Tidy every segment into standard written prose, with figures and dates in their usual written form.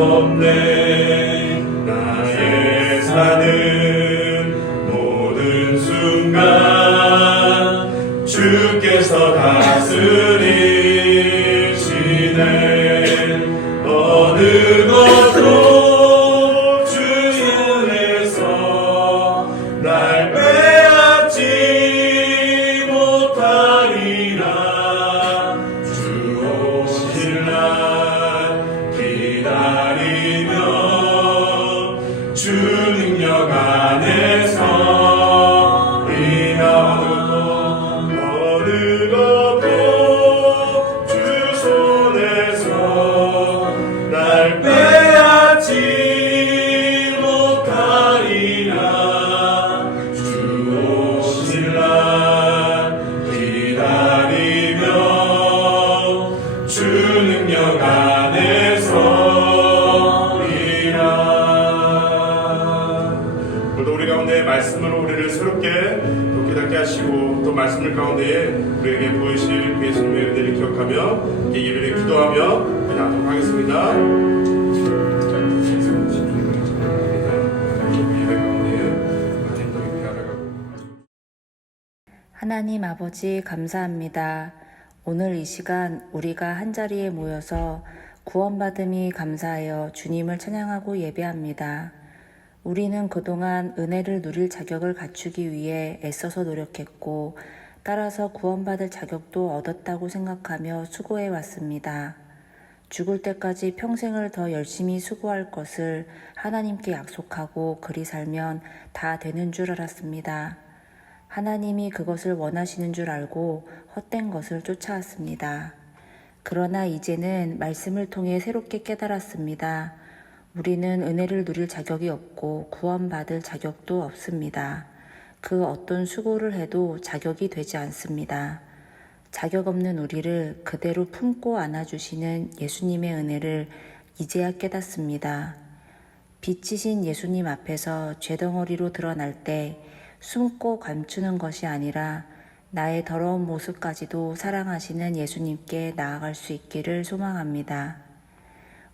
없네. 나의 사는 모든 순간 주께서 다스리시네. 어느 것도 주 손에서 날 빼앗지 못하리라. 주 오실 날 기다리며 주 능력 안에서 이나오고 어느 것도 주 손에서 날 빼앗지 못하리라. 주 오실 날 기다리며 주 능력 안에서리라. 오늘도 우리 가운데 말씀으로 우리를 새롭게 또 깨닫게 하시고 또 말씀을 가운데에 우리에게 보이실 예수님의 은혜를 기억하며 예배를 기도하며 나도록 하겠습니다. 하나님 아버지 감사합니다. 오늘 이 시간 우리가 한자리에 모여서 구원받음이 감사하여 주님을 찬양하고 예배합니다. 우리는 그동안 은혜를 누릴 자격을 갖추기 위해 애써서 노력했고 따라서 구원받을 자격도 얻었다고 생각하며 수고해 왔습니다. 죽을 때까지 평생을 더 열심히 수고할 것을 하나님께 약속하고 그리 살면 다 되는 줄 알았습니다. 하나님이 그것을 원하시는 줄 알고 헛된 것을 쫓아왔습니다. 그러나 이제는 말씀을 통해 새롭게 깨달았습니다. 우리는 은혜를 누릴 자격이 없고 구원받을 자격도 없습니다. 그 어떤 수고를 해도 자격이 되지 않습니다. 자격 없는 우리를 그대로 품고 안아주시는 예수님의 은혜를 이제야 깨닫습니다. 빛이신 예수님 앞에서 죄덩어리로 드러날 때 숨고 감추는 것이 아니라 나의 더러운 모습까지도 사랑하시는 예수님께 나아갈 수 있기를 소망합니다.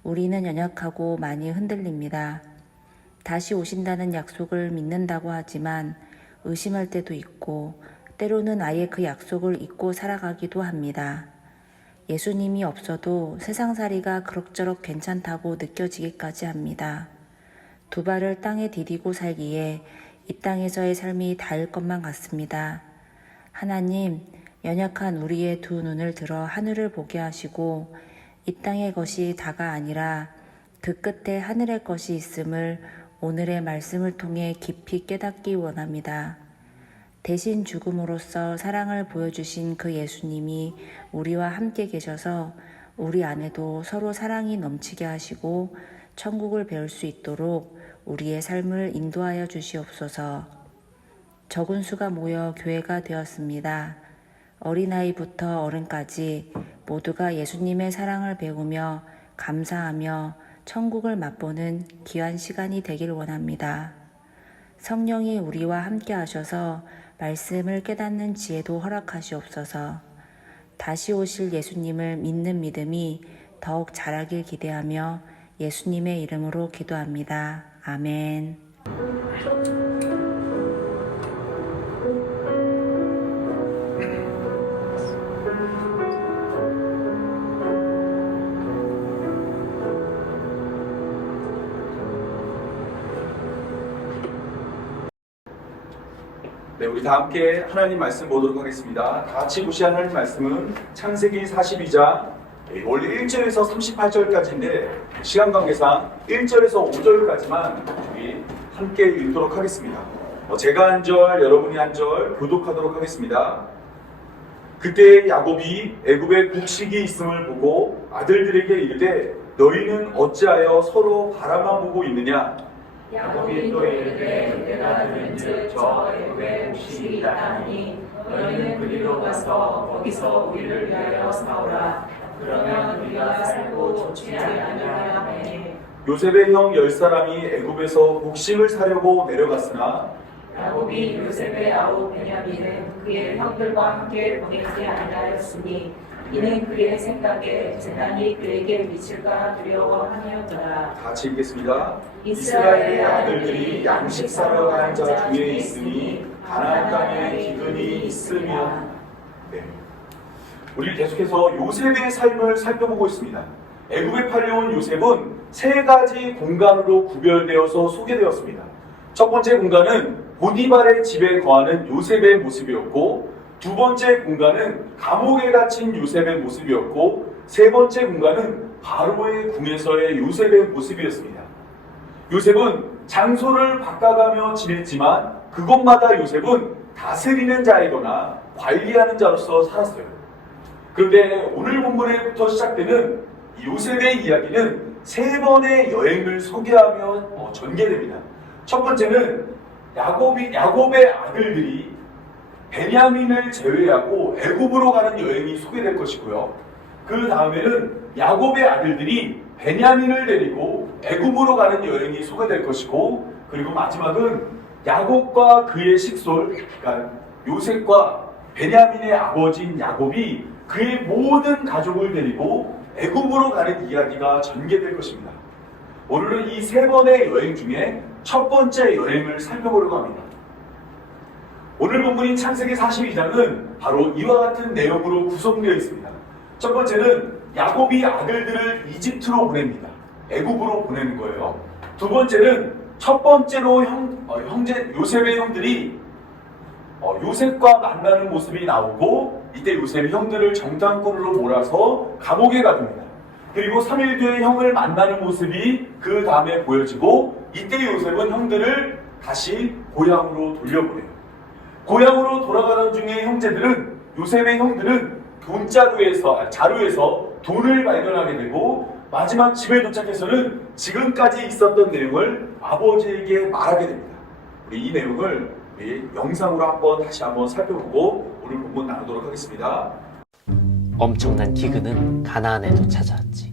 우리는 연약하고 많이 흔들립니다. 다시 오신다는 약속을 믿는다고 하지만 의심할 때도 있고 때로는 아예 그 약속을 잊고 살아가기도 합니다. 예수님이 없어도 세상살이가 그럭저럭 괜찮다고 느껴지기까지 합니다. 두 발을 땅에 디디고 살기에 이 땅에서의 삶이 닿을 것만 같습니다. 하나님, 연약한 우리의 두 눈을 들어 하늘을 보게 하시고 이 땅의 것이 다가 아니라 그 끝에 하늘의 것이 있음을 오늘의 말씀을 통해 깊이 깨닫기 원합니다. 대신 죽음으로써 사랑을 보여주신 그 예수님이 우리와 함께 계셔서 우리 안에도 서로 사랑이 넘치게 하시고 천국을 배울 수 있도록 우리의 삶을 인도하여 주시옵소서. 적은 수가 모여 교회가 되었습니다. 어린아이부터 어른까지 모두가 예수님의 사랑을 배우며 감사하며 천국을 맛보는 귀한 시간이 되길 원합니다. 성령이 우리와 함께 하셔서 말씀을 깨닫는 지혜도 허락하시옵소서. 다시 오실 예수님을 믿는 믿음이 더욱 자라길 기대하며 예수님의 이름으로 기도합니다. 아멘. 네, 우리 다 함께 하나님 말씀 보도록 하겠습니다. 다 같이 보시는 하나님 말씀은 창세기 42장 원래 1절에서 38절까지인데 시간 관계상 1절에서 5절까지만 우리 함께 읽도록 하겠습니다. 제가 한 절, 여러분이 한 절 교독하도록 하겠습니다. 그때 야곱이 애굽에 곡식이 있음을 보고 아들들에게 이르되 너희는 어찌하여 서로 바라만 보고 있느냐? 야곱이 또 이르되 내가 들은즉 저 애굽에 곡식이 있다 하니 너희는 그리로 가서 거기서 우리를 위하여 사오라. 그러면 우리가 살고 좋지 아니하리라 하매 요셉의 형 10사람이 애굽에서 곡식을 사려고 내려갔으나 야곱이 요셉의 아우 베냐민은 그의 형들과 함께 보내지 아니하였으니 이는 그의 생각에 재난이 그에게 미칠까 두려워함이었더라. 같이 읽겠습니다. 이스라엘의 아들들이 양식 사러 간 자 중에 있으니 가나안 땅에 기근이 있으며. 네. 우리 계속해서 요셉의 삶을 살펴보고 있습니다. 애굽에 팔려온 요셉은 세 가지 공간으로 구별되어서 소개되었습니다. 첫 번째 공간은 보디발의 집에 거하는 요셉의 모습이었고, 두 번째 공간은 감옥에 갇힌 요셉의 모습이었고, 세 번째 공간은 바로의 궁에서의 요셉의 모습이었습니다. 요셉은 장소를 바꿔가며 지냈지만 그곳마다 요셉은 다스리는 자이거나 관리하는 자로서 살았어요. 그런데 오늘 본문에부터 시작되는 요셉의 이야기는 세 번의 여행을 소개하며 전개됩니다. 첫 번째는 야곱의 아들들이 베냐민을 제외하고 애굽으로 가는 여행이 소개될 것이고요. 그 다음에는 야곱의 아들들이 베냐민을 데리고 애굽으로 가는 여행이 소개될 것이고, 그리고 마지막은 야곱과 그의 식솔, 그러니까 요셉과 베냐민의 아버지인 야곱이 그의 모든 가족을 데리고 애굽으로 가는 이야기가 전개될 것입니다. 오늘은 이 세 번의 여행 중에 첫 번째 여행을 살펴보려고 합니다. 오늘 본문인 창세기 42장은 바로 이와 같은 내용으로 구성되어 있습니다. 첫 번째는 야곱이 아들들을 이집트로 보냅니다. 애굽으로 보내는 거예요. 두 번째는 첫 번째로 형제 요셉의 형들이 요셉과 만나는 모습이 나오고 이때 요셉이 형들을 정탐꾼으로 몰아서 감옥에 가둡니다. 그리고 3일 뒤에 형을 만나는 모습이 그 다음에 보여지고 이때 요셉은 형들을 다시 고향으로 돌려보내요. 고향으로 돌아가는 중에 형제들은 요셉의 형들은 자루에서 돈을 발견하게 되고 마지막 집에 도착해서는 지금까지 있었던 내용을 아버지에게 말하게 됩니다. 우리 이 내용을 우리 영상으로 다시 한번 살펴보고 오늘 본문 나누도록 하겠습니다. 엄청난 기근은 가나안에도 찾아왔지.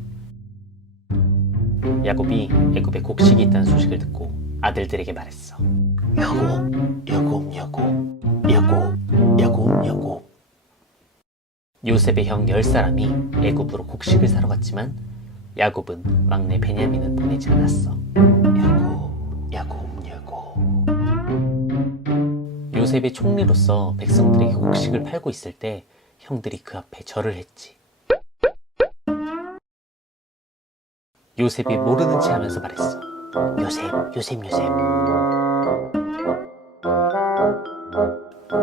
야곱이 애굽에 곡식이 있다는 소식을 듣고 아들들에게 말했어. 야곱. 요셉의 형 10사람이 애굽으로 곡식을 사러 갔지만 야곱은 막내 베냐민은 보내지 않았어. 야곱. 요셉의 총리로서 백성들에게 곡식을 팔고 있을 때 형들이 그 앞에 절을 했지. 요셉이 모르는 체 하면서 말했어. 요셉.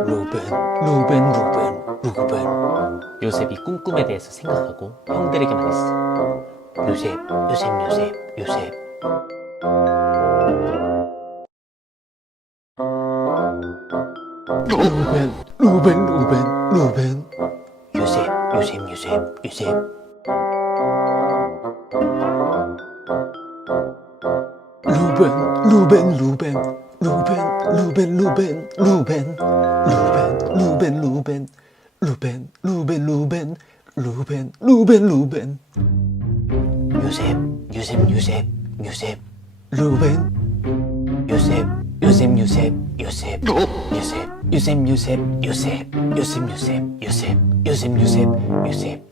루벤. 요셉이 꿈꿈에 대해서 생각하고 형들에게 말했어. 요셉. 루벤.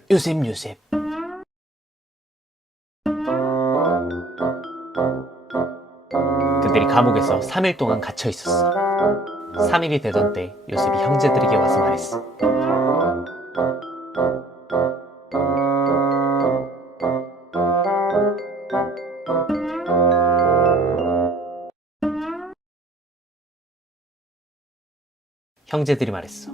요셉. 요셉. 그들이 감옥에서 3일 동안 갇혀 있었어. 3일이 되던 때 요셉이 형제들에게 와서 말했어. 형제들이 말했어.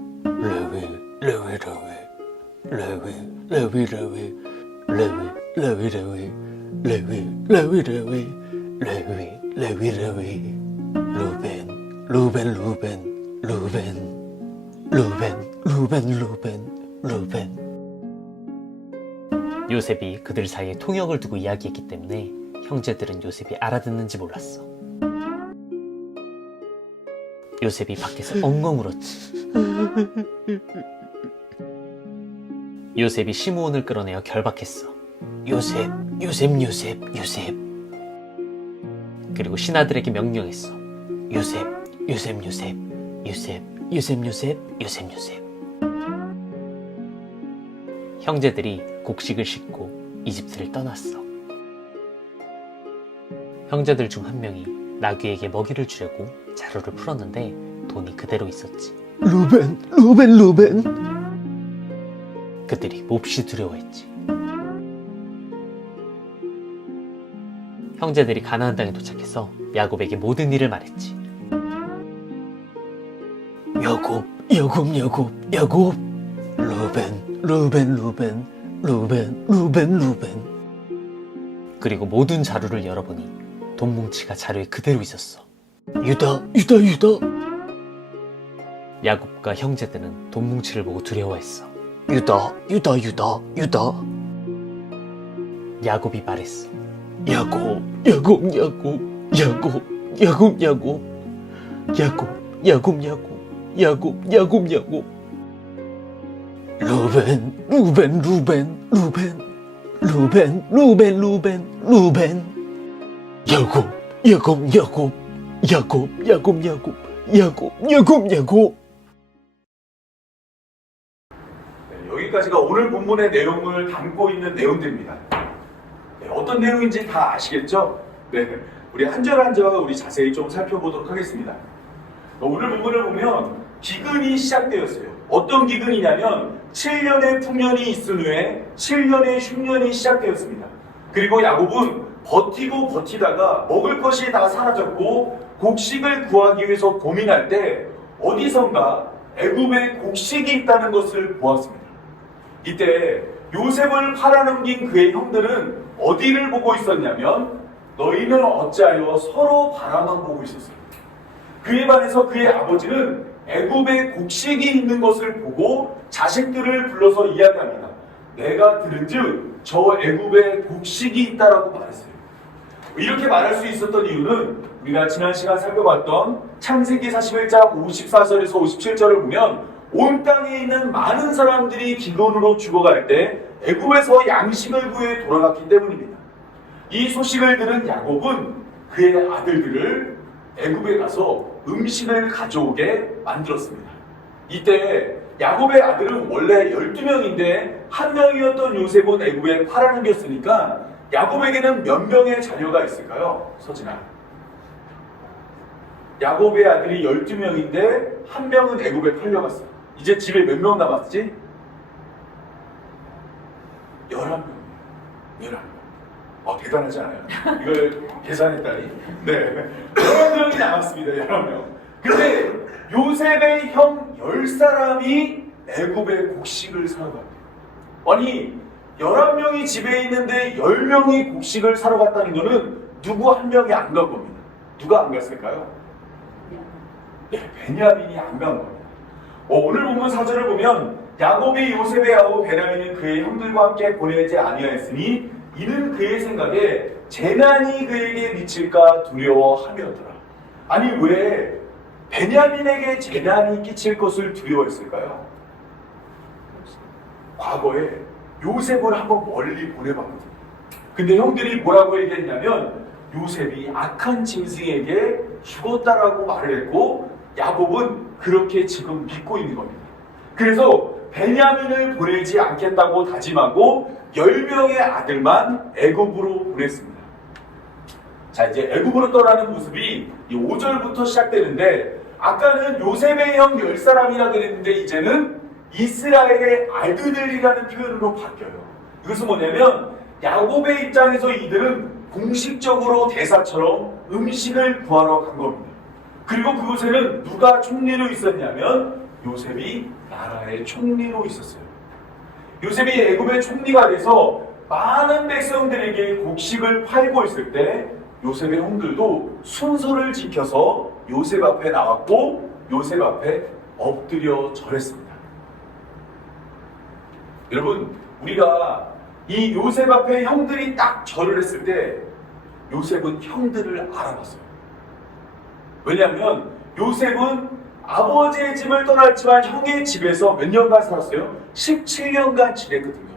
루벤. 요셉이 그들 사이에 통역을 두고 이야기했기 때문에 형제들은 요셉이 알아듣는지 몰랐어. 요셉이 밖에서 엉엉 울었지. 요셉이 시므온을 끌어내어 결박했어. 요셉. 그리고 신하들에게 명령했어. 요셉. 형제들이 곡식을 싣고 이집트를 떠났어. 형제들 중 한 명이 나귀에게 먹이를 주려고 자루를 풀었는데 돈이 그대로 있었지. 루벤. 그들이 몹시 두려워했지. 형제들이 가나안 땅에 도착해서 야곱에게 모든 일을 말했지. 야곱. 루벤. 그리고 모든 자루를 열어보니 돈 뭉치가 자루에 그대로 있었어. 유다. 야곱과 형제들은 돈 뭉치를 보고 두려워했어. 유다. 야곱이 말했어. 야곱. 야곱. 여기까지가 오늘 본문의 내용을 담고 있는 내용들입니다. 어떤 내용인지 다 아시겠죠? 네, 우리 한 절 한 절 우리 자세히 좀 살펴보도록 하겠습니다. 오늘 본문을 보면 기근이 시작되었어요. 어떤 기근이냐면 7년의 풍년이 있은 후에 7년의 흉년이 시작되었습니다. 그리고 야곱은 버티다가 먹을 것이 다 사라졌고 곡식을 구하기 위해서 고민할 때 어디선가 애굽에 곡식이 있다는 것을 보았습니다. 이때 요셉을 팔아넘긴 그의 형들은 어디를 보고 있었냐면 너희는 어찌하여 서로 바라만 보고 있었어요. 그에 반해서 그의 아버지는 애굽에 곡식이 있는 것을 보고 자식들을 불러서 이야기합니다. 내가 들은즉 저 애굽에 곡식이 있다라고 말했어요. 이렇게 말할 수 있었던 이유는 우리가 지난 시간 살펴봤던 창세기 41장 54절에서 57절을 보면 온 땅에 있는 많은 사람들이 기근으로 죽어갈 때 애굽에서 양식을 구해 돌아갔기 때문입니다. 이 소식을 들은 야곱은 그의 아들들을 애굽에 가서 음식을 가져오게 만들었습니다. 이때 야곱의 아들은 원래 12명인데 한 명이었던 요셉은 애굽에 팔아넘겼으니까 야곱에게는 몇 명의 자녀가 있을까요? 서진아. 야곱의 아들이 12명인데 한 명은 애굽에 팔려갔어. 이제 집에 몇 명 남았지? 11명. 11명. 대단하지 않아요? 이걸 계산했다니. 네. 11명이 남았습니다. 11명. 근데 요셉의 형 10사람이 애굽의 곡식을 사러 갔대요. 아니 11명이 집에 있는데 10명이 곡식을 사러 갔다는 것은 누구 한 명이 안 간 겁니다. 누가 안 갔을까요? 네, 베냐민이 안 간 겁니다. 오늘 본문 4절을 보면 야곱이 요셉의 아우 베냐민은 그의 형들과 함께 보내지 아니하였으니 이는 그의 생각에 재난이 그에게 미칠까 두려워함이었더라. 아니 왜 베냐민에게 재난이 끼칠 것을 두려워했을까요? 과거에 요셉을 한번 멀리 보내봤거든요. 근데 형들이 뭐라고 얘기했냐면 요셉이 악한 짐승에게 죽었다라고 말을 했고 야곱은 그렇게 지금 믿고 있는 겁니다. 그래서 베냐민을 보내지 않겠다고 다짐하고 10명의 아들만 애굽으로 보냈습니다. 자, 이제 애굽으로 떠나는 모습이 이 5절부터 시작되는데 아까는 요셉의 형 10사람이라 그랬는데 이제는 이스라엘의 아들들이라는 표현으로 바뀌어요. 이것은 뭐냐면 야곱의 입장에서 이들은 공식적으로 대사처럼 음식을 구하러 간 겁니다. 그리고 그곳에는 누가 총리로 있었냐면 요셉이 나라의 총리로 있었어요. 요셉이 애굽의 총리가 돼서 많은 백성들에게 곡식을 팔고 있을 때 요셉의 형들도 순서를 지켜서 요셉 앞에 나왔고 요셉 앞에 엎드려 절했습니다. 여러분, 우리가 이 요셉 앞에 형들이 딱 절을 했을 때 요셉은 형들을 알아봤어요. 왜냐하면 요셉은 아버지의 집을 떠났지만 형의 집에서 몇 년간 살았어요? 17년간 지냈거든요.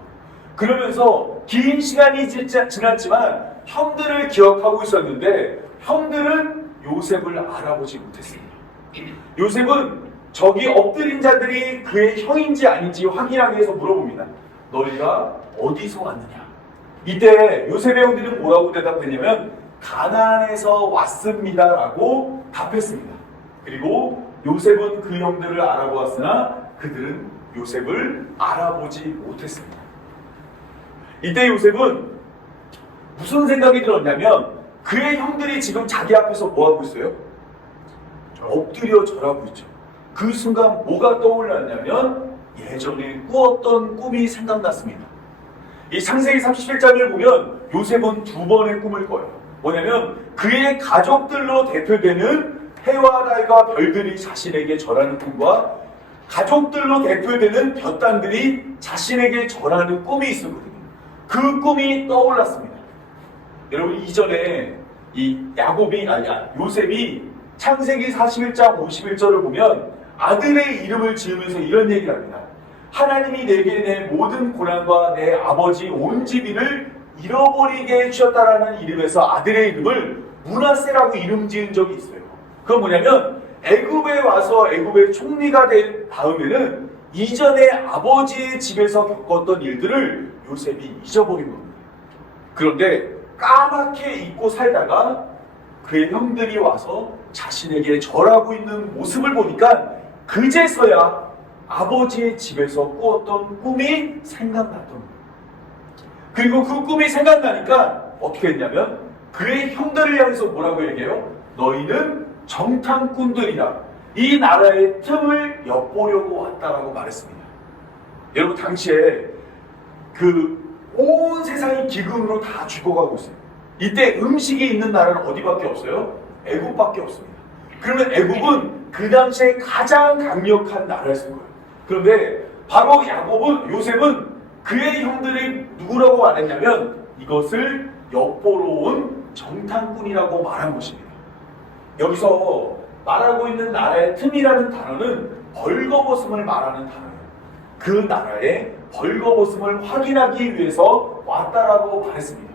그러면서 긴 시간이 지났지만 형들을 기억하고 있었는데 형들은 요셉을 알아보지 못했습니다. 요셉은 저기 엎드린 자들이 그의 형인지 아닌지 확인하기 위해서 물어봅니다. 너희가 어디서 왔느냐? 이때 요셉의 형들은 뭐라고 대답했냐면 가나안에서 왔습니다라고 답했습니다. 그리고 요셉은 그 형들을 알아보았으나 그들은 요셉을 알아보지 못했습니다. 이때 요셉은 무슨 생각이 들었냐면 그의 형들이 지금 자기 앞에서 뭐하고 있어요? 엎드려 절하고 있죠. 그 순간 뭐가 떠올랐냐면 예전에 꾸었던 꿈이 생각났습니다. 이 창세기 31장을 보면 요셉은 두 번의 꿈을 꿔요. 뭐냐면 그의 가족들로 대표되는 해와 달과 별들이 자신에게 절하는 꿈과 가족들로 대표되는 볕단들이 자신에게 절하는 꿈이 있었거든요. 그 꿈이 떠올랐습니다. 여러분 이전에 이 요셉이 창세기 41장 51절을 보면 아들의 이름을 지으면서 이런 얘기를 합니다. 하나님이 내게 내 모든 고난과 내 아버지 온 집이를 잃어버리게 해주셨다라는 이름에서 아들의 이름을 므낫세라고 이름 지은 적이 있어요. 그건 뭐냐면 애굽에 와서 애굽의 총리가 된 다음에는 이전에 아버지의 집에서 겪었던 일들을 요셉이 잊어버린 겁니다. 그런데 까맣게 잊고 살다가 그의 형들이 와서 자신에게 절하고 있는 모습을 보니까 그제서야 아버지의 집에서 꾸었던 꿈이 생각났던 거예요. 그리고 그 꿈이 생각나니까 어떻게 했냐면 그의 형들을 향해서 뭐라고 얘기해요? 너희는 정탐꾼들이다. 이 나라의 틈을 엿보려고 왔다라고 말했습니다. 여러분 당시에 그 온 세상이 기근으로 다 죽어가고 있어요. 이때 음식이 있는 나라는 어디밖에 없어요? 애국밖에 없습니다. 그러면 애국은 그 당시에 가장 강력한 나라였을 거예요. 그런데 바로 요셉은 그의 형들이 누구라고 말했냐면 이것을 엿보러 온 정탐꾼이라고 말한 것입니다. 여기서 말하고 있는 나라의 틈이라는 단어는 벌거벗음을 말하는 단어예요. 그 나라의 벌거벗음을 확인하기 위해서 왔다라고 말했습니다.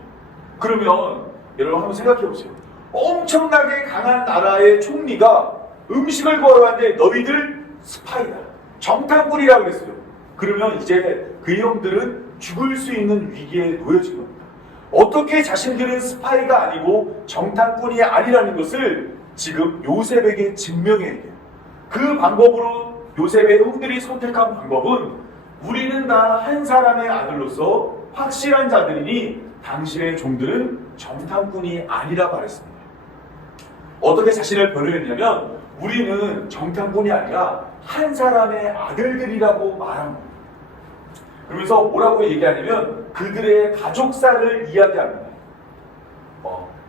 그러면 여러분 한번 생각해 보세요. 엄청나게 강한 나라의 총리가 음식을 걸어왔는데 너희들 스파이다, 정탐꾼이라고 그랬어요. 그러면 이제 그 형들은 죽을 수 있는 위기에 놓여진 겁니다. 어떻게 자신들은 스파이가 아니고 정탐꾼이 아니라는 것을 지금 요셉에게 증명해야 돼요. 그 방법으로 요셉의 형들이 선택한 방법은 우리는 다 한 사람의 아들로서 확실한 자들이니 당신의 종들은 정탐꾼이 아니라 말했습니다. 어떻게 자신을 변호했냐면 우리는 정탐꾼이 아니라 한 사람의 아들들이라고 말합니다. 그러면서 뭐라고 얘기하냐면 그들의 가족사를 이야기합니다.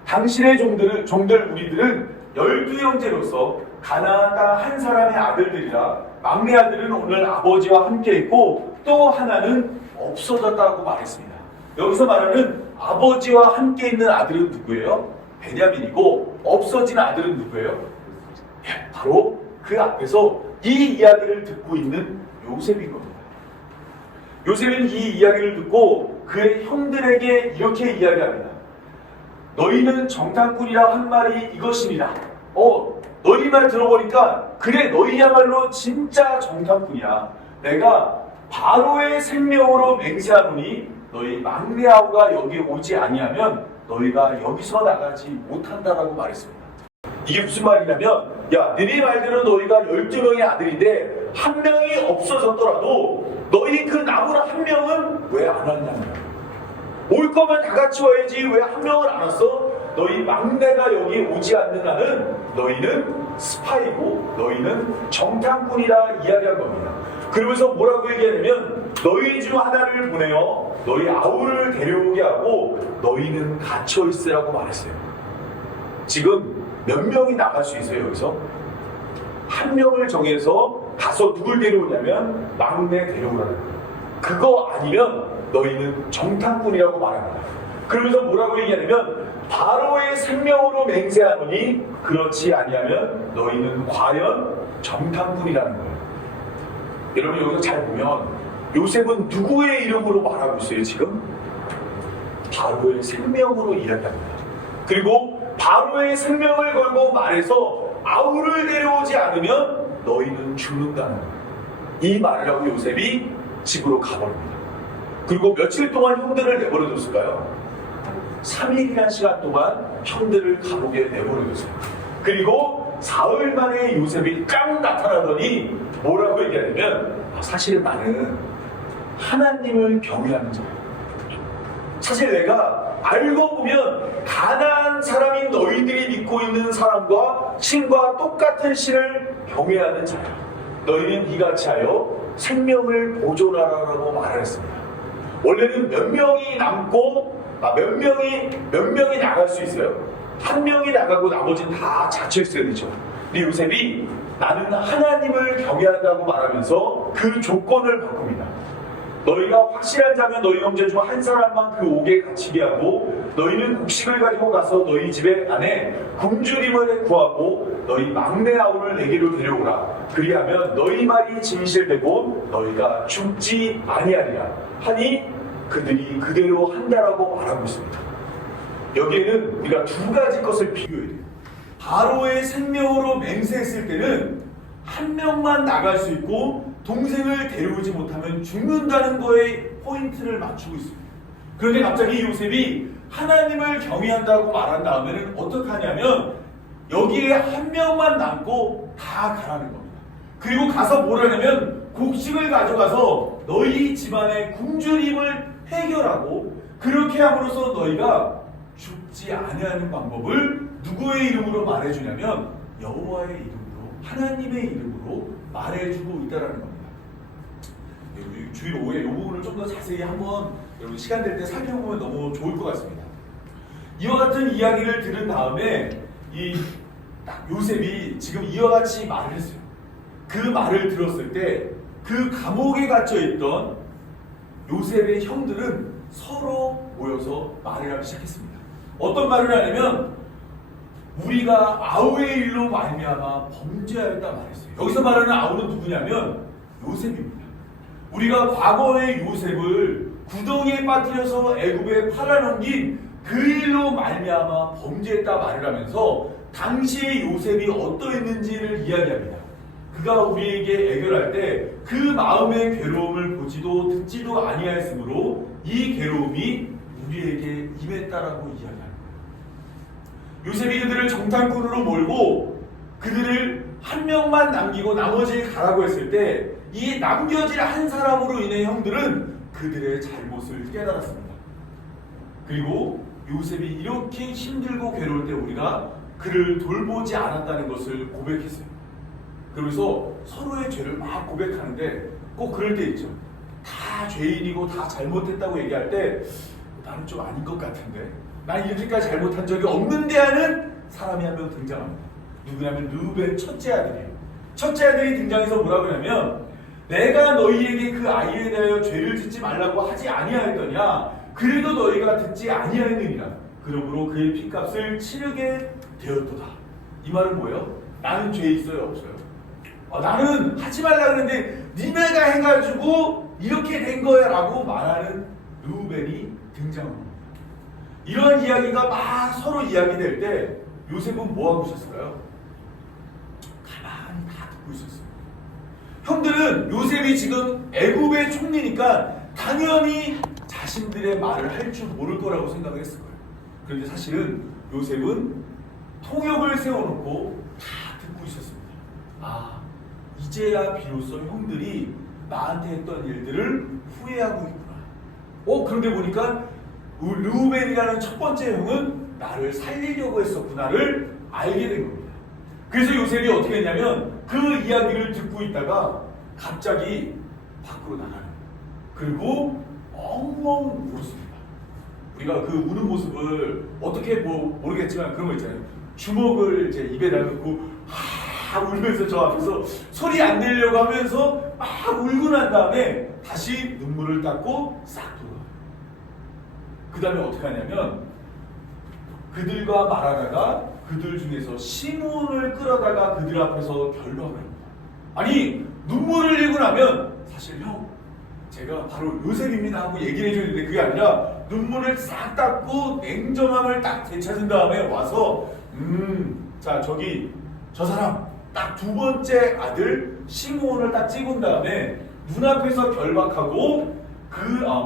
당신의 종들 우리들은 12형제로서 가나안 땅 한 사람의 아들들이라 막내 아들은 오늘 아버지와 함께 있고 또 하나는 없어졌다고 말했습니다. 여기서 말하는 아버지와 함께 있는 아들은 누구예요? 베냐민이고 없어진 아들은 누구예요? 바로 그 앞에서 이 이야기를 듣고 있는 요셉인 겁니다. 요셉은 이 이야기를 듣고 그의 형들에게 이렇게 이야기합니다. 너희는 정탐꾼이라 한 말이 이것입니다. 너희 말 들어보니까 그래 너희야말로 진짜 정탐꾼이야. 내가 바로의 생명으로 맹세하노니 너희 막내 아우가 여기 오지 아니하면 너희가 여기서 나가지 못한다라고 말했습니다. 이게 무슨 말이냐면 야 너희 말대로 너희가 12명의 아들인데 한 명이 없어졌더라도 너희 그 남은 한 명은 왜 안 왔냐는 거야. 올 거면 다 같이 와야지 왜 한 명을 안 왔어? 너희 막내가 여기 오지 않는 한은 너희는 스파이고 너희는 정탐꾼이라 이야기한 겁니다. 그러면서 뭐라고 얘기하냐면 너희 중 하나를 보내어 너희 아우를 데려오게 하고 너희는 갇혀 있으라고 말했어요. 지금 몇 명이 나갈 수 있어요? 여기서 한 명을 정해서 가서 누굴 데려오냐면 막내 데려오라는 거예요. 그거 아니면 너희는 정탐꾼이라고 말합니다. 그러면서 뭐라고 얘기하냐면 바로의 생명으로 맹세하노니 그렇지 아니하면 너희는 과연 정탐꾼이라는 거예요. 여러분 여기서 잘 보면 요셉은 누구의 이름으로 말하고 있어요 지금? 바로의 생명으로 이야기합니다. 그리고 바로의 생명을 걸고 말해서 아우를 데려오지 않으면 너희는 죽는다는 거예요. 이 말을 하고 요셉이 집으로 가버립니다. 그리고 며칠 동안 형들을 내버려뒀을까요? 3일이라는 시간 동안 형들을 감옥에 내버려뒀어요. 그리고 사흘 만에 요셉이 깡 나타나더니 뭐라고 얘기하냐면 사실은 나는 하나님을 경외하는 자예요. 사실 내가 알고 보면 가난한 사람인 너희들이 믿고 있는 사람과 신과 똑같은 신을 경외하는 자야. 너희는 이같이 하여 생명을 보존하라고 말했습니다. 원래는 몇 명이 남고 몇 명이 나갈 수 있어요? 한 명이 나가고 나머지는 다 갇혀 있어야 되죠. 근데 요셉이 나는 하나님을 경외한다고 말하면서 그 조건을 바꿉니다. 너희가 확실한 자면 너희 형제 중 한 사람만 그 옥에 갇히게 하고 너희는 곡식을 가지고 가서 너희 집에 안에 굶주림을 구하고 너희 막내 아우를 내게로 데려오라. 그리하면 너희 말이 진실되고 너희가 죽지 아니하리라 하니 그들이 그대로 한다라고 말하고 있습니다. 여기에는 우리가 두 가지 것을 비교해야 돼요. 바로의 생명으로 맹세했을 때는 한 명만 나갈 수 있고 동생을 데려오지 못하면 죽는다는 거에 포인트를 맞추고 있습니다. 그런데 갑자기 요셉이 하나님을 경외한다고 말한 다음에는 어떻게 하냐면 여기에 한 명만 남고 다 가라는 겁니다. 그리고 가서 뭐라냐면 곡식을 가져가서 너희 집안의 굶주림을 해결하고 그렇게 함으로써 너희가 죽지 아니하는 방법을 누구의 이름으로 말해주냐면 여호와의 이름으로 하나님의 이름으로 말해주고 있다는 겁니다. 주일 오후에 이 부분을 좀 더 자세히 한번 여러분 시간 될 때 살펴보면 너무 좋을 것 같습니다. 이와 같은 이야기를 들은 다음에 딱 요셉이 지금 이와 같이 말을 했어요. 그 말을 들었을 때 그 감옥에 갇혀 있던 요셉의 형들은 서로 모여서 말을 하기 시작했습니다. 어떤 말을 하냐면 우리가 아우의 일로 말미암아 범죄하였다 말했어요. 여기서 말하는 아우는 누구냐면 요셉입니다. 우리가 과거의 요셉을 구덩이에 빠뜨려서 애굽에 팔아넘긴 그 일로 말미암아 범죄했다 말을 하면서 당시의 요셉이 어떠했는지를 이야기합니다. 그가 우리에게 애결할 때 그 마음의 괴로움을 보지도 듣지도 아니하였으므로 이 괴로움이 우리에게 임했다라고 이야기합니다. 요셉이 그들을 정탐꾼으로 몰고 그들을 한 명만 남기고 나머지를 가라고 했을 때 이 남겨질 한 사람으로 인해 형들은 그들의 잘못을 깨달았습니다. 그리고 요셉이 이렇게 힘들고 괴로울 때 우리가 그를 돌보지 않았다는 것을 고백했어요. 그러면서 서로의 죄를 막 고백하는데 꼭 그럴 때 있죠. 다 죄인이고 다 잘못했다고 얘기할 때 나는 좀 아닌 것 같은데 난 이렇게까지 잘못한 적이 없는데 하는 사람이 한 명 등장합니다. 누구냐면 르우벤 첫째 아들이에요. 첫째 아들이 등장해서 뭐라고 하냐면 내가 너희에게 그 아이에 대하여 죄를 짓지 말라고 하지 아니하였더냐 그래도 너희가 듣지 아니하였느니라 그러므로 그의 핏값을 치르게 되었도다. 이 말은 뭐예요? 나는 죄 있어요 없어요? 나는 하지 말라 그랬는데 니네가 해가지고 이렇게 된 거야 라고 말하는 르우벤이 등장합니다. 이러한 이야기가 막 서로 이야기될 때 요셉은 뭐하고 있었을까요? 가만히 다 듣고 있었어요. 형들은 요셉이 지금 애굽의 총리니까 당연히 자신들의 말을 할 줄 모를 거라고 생각을 했을 거예요. 그런데 사실은 요셉은 통역을 세워놓고 다 듣고 있었습니다. 이제야 비로소 형들이 나한테 했던 일들을 후회하고 있구나. 그런데 보니까 르우벤이라는 첫 번째 형은 나를 살리려고 했었구나를 알게 된 겁니다. 그래서 요셉이 어떻게 했냐면 그 이야기를 듣고 있다가 갑자기 밖으로 나가요. 그리고 엉엉 울었습니다. 우리가 그 우는 모습을 어떻게 모르겠지만 그런 거 있잖아요. 주먹을 이제 입에다 넣고 울면서 저 앞에서 소리 안 내려고 하면서 막 울고 난 다음에 다시 눈물을 닦고 싹 돌아와요. 그 다음에 어떻게 하냐면 그들과 말하다가 그들 중에서 시몬을 끌어다가 그들 앞에서 결박을 합니다. 아니 눈물을 흘리고 나면 사실 형 제가 바로 요셉입니다 하고 얘기를 해줘야 되는데 그게 아니라 눈물을 싹 닦고 냉정함을 딱 되찾은 다음에 와서 자 저기 저 사람 딱 두 번째 아들 시므온을 딱 찍은 다음에 눈앞에서 결박하고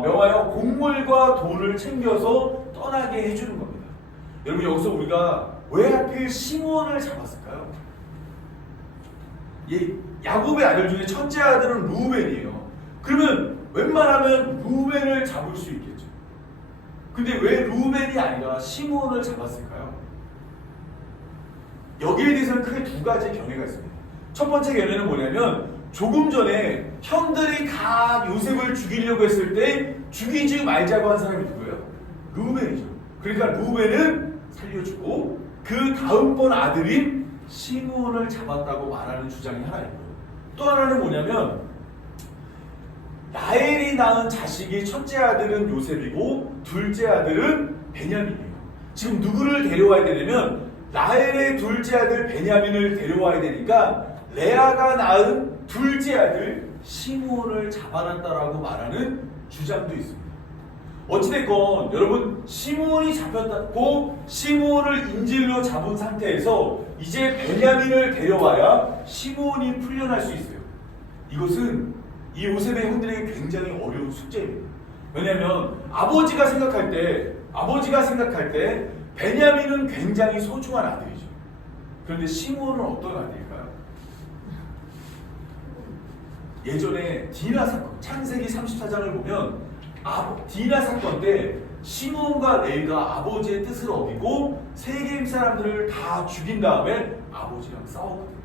명하여 곡물과 돈을 챙겨서 떠나게 해주는 겁니다. 여러분 여기서 우리가 왜 하필 시므온을 잡았을까요? 야곱의 아들 중에 첫째 아들은 르우벤이에요. 그러면 웬만하면 르우벤을 잡을 수 있겠죠. 근데 왜 르우벤이 아니라 시므온을 잡았을까요? 여기에 대해서는 크게 두 가지 견해가 있습니다. 첫 번째 견해는 뭐냐면 조금 전에 형들이 다 요셉을 죽이려고 했을 때 죽이지 말자고 한 사람이 누구예요? 르우벤이죠. 그러니까 르우벤은 살려주고 그 다음번 아들인 시므온을 잡았다고 말하는 주장이 하나 있고요. 또 하나는 뭐냐면 라헬이 낳은 자식이 첫째 아들은 요셉이고 둘째 아들은 베냐민이에요. 지금 누구를 데려와야 되냐면 라헬의 둘째 아들 베냐민을 데려와야 되니까 레아가 낳은 둘째 아들 시므온을 잡아놨다라고 말하는 주장도 있습니다. 어찌됐건 여러분 시므온이 잡혔고 시므온을 인질로 잡은 상태에서 이제 베냐민을 데려와야 시므온이 풀려날 수 있어요. 이것은 이 요셉의 형들에게 굉장히 어려운 숙제입니다. 왜냐하면 아버지가 생각할 때 베냐민은 굉장히 소중한 아들이죠. 그런데 시므온은 어떤 아들일까요? 예전에 디나 사건, 창세기 34장을 보면 디나 사건 때 시므온과 레이가 아버지의 뜻을 어기고 세겜 사람들을 다 죽인 다음에 아버지랑 싸웠거든요.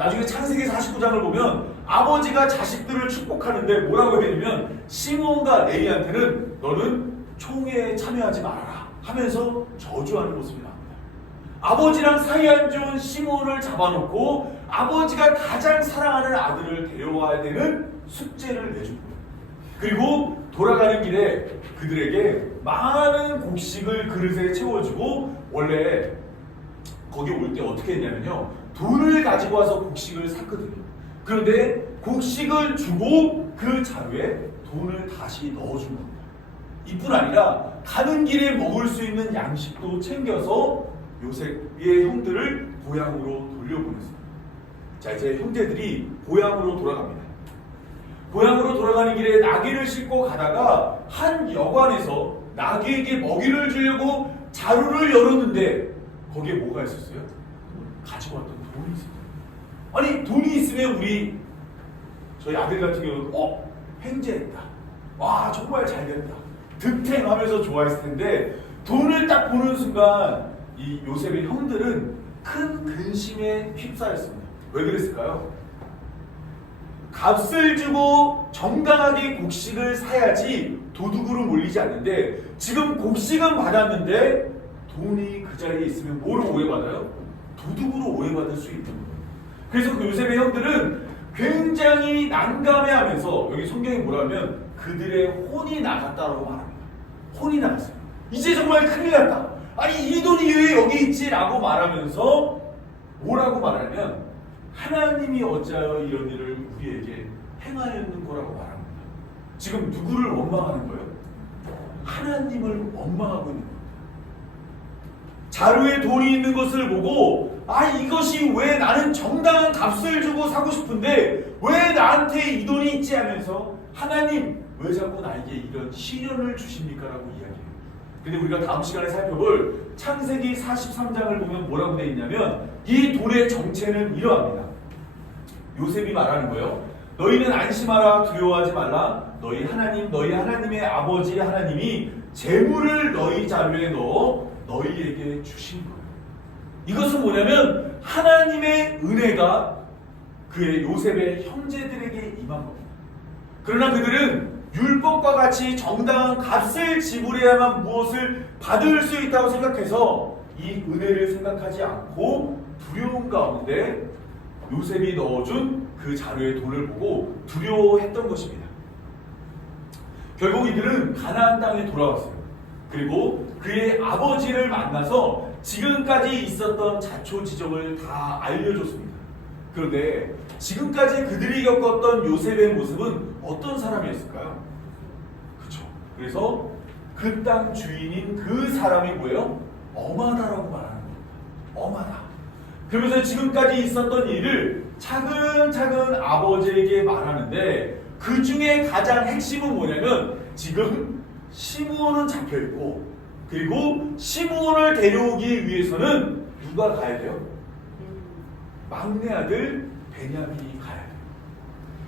나중에 창세기 49장을 보면 아버지가 자식들을 축복하는데 뭐라고 해냐면 시몬과 레이한테는 너는 총회에 참여하지 말아라 하면서 저주하는 모습이 나옵니다. 아버지랑 사이 안 좋은 시몬을 잡아놓고 아버지가 가장 사랑하는 아들을 데려와야 되는 숙제를 내준 거예요. 그리고 돌아가는 길에 그들에게 많은 곡식을 그릇에 채워주고, 원래 거기 올 때 어떻게 했냐면요, 돈을 가지고 와서 곡식을 샀거든요. 그런데 곡식을 주고 그 자루에 돈을 다시 넣어준 겁니다. 이뿐 아니라 가는 길에 먹을 수 있는 양식도 챙겨서 요셉의 형들을 고향으로 돌려보냈습니다. 자, 이제 형제들이 고향으로 돌아갑니다. 고향으로 돌아가는 길에 나귀를 싣고 가다가 한 여관에서 나귀에게 먹이를 주려고 자루를 열었는데 거기에 뭐가 있었어요? 가지고 왔던 돈이 있었어요. 아니, 돈이 있으면 저희 아들 같은 경우는 횡재했다, 와 정말 잘됐다, 득템하면서 좋아했을 텐데, 돈을 딱 보는 순간 이 요셉의 형들은 큰 근심에 휩싸였습니다. 왜 그랬을까요? 값을 주고 정당하게 곡식을 사야지 도둑으로 몰리지 않는데, 지금 곡식은 받았는데 돈이 그 자리에 있으면 뭐로 오해받아요? 도둑으로 오해받을 수 있는 거예요. 그래서 그 요셉의 형들은 굉장히 난감해하면서, 여기 성경이 뭐라면 그들의 혼이 나갔다라고 말합니다. 혼이 나갔어요. 이제 정말 큰일 났다, 아니 이 돈이 왜 여기 있지? 라고 말하면서 뭐라고 말하냐면, 하나님이 어찌하여 이런 일을 우리에게 행하였는 거라고 말합니다. 지금 누구를 원망하는 거예요? 하나님을 원망하고 있는 거예요. 자루에 돈이 있는 것을 보고, 이것이 왜 나는 정당한 값을 주고 사고 싶은데 왜 나한테 이 돈이 있지 하면서, 하나님 왜 자꾸 나에게 이런 시련을 주십니까? 라고 이야기해요. 근데 우리가 다음 시간에 살펴볼 창세기 43장을 보면 뭐라고 되어 있냐면, 이 돈의 정체는 이러합니다. 요셉이 말하는 거예요. 너희는 안심하라, 두려워하지 말라. 너희 하나님의 아버지 하나님이 재물을 너희 자루에 넣어 너희에게 주신 거예요. 이것은 뭐냐면 하나님의 은혜가 그의 요셉의 형제들에게 임한 겁니다. 그러나 그들은 율법과 같이 정당한 값을 지불해야만 무엇을 받을 수 있다고 생각해서 이 은혜를 생각하지 않고 두려움 가운데 요셉이 넣어준 그 자루의 돈을 보고 두려워했던 것입니다. 결국 이들은 가나안 땅에 돌아왔어요. 그리고 그의 아버지를 만나서 지금까지 있었던 자초지종을 다 알려줬습니다. 그런데 지금까지 그들이 겪었던 요셉의 모습은 어떤 사람이었을까요? 그렇죠. 그래서 그 땅 주인인 그 사람이 뭐예요? 엄하다라고 말하는 겁니다. 엄하다. 그러면서 지금까지 있었던 일을 차근차근 아버지에게 말하는데, 그 중에 가장 핵심은 뭐냐면, 지금 시므온은 잡혀있고, 그리고 시므온을 데려오기 위해서는 누가 가야 돼요? 막내 아들 베냐민이 가야 돼요.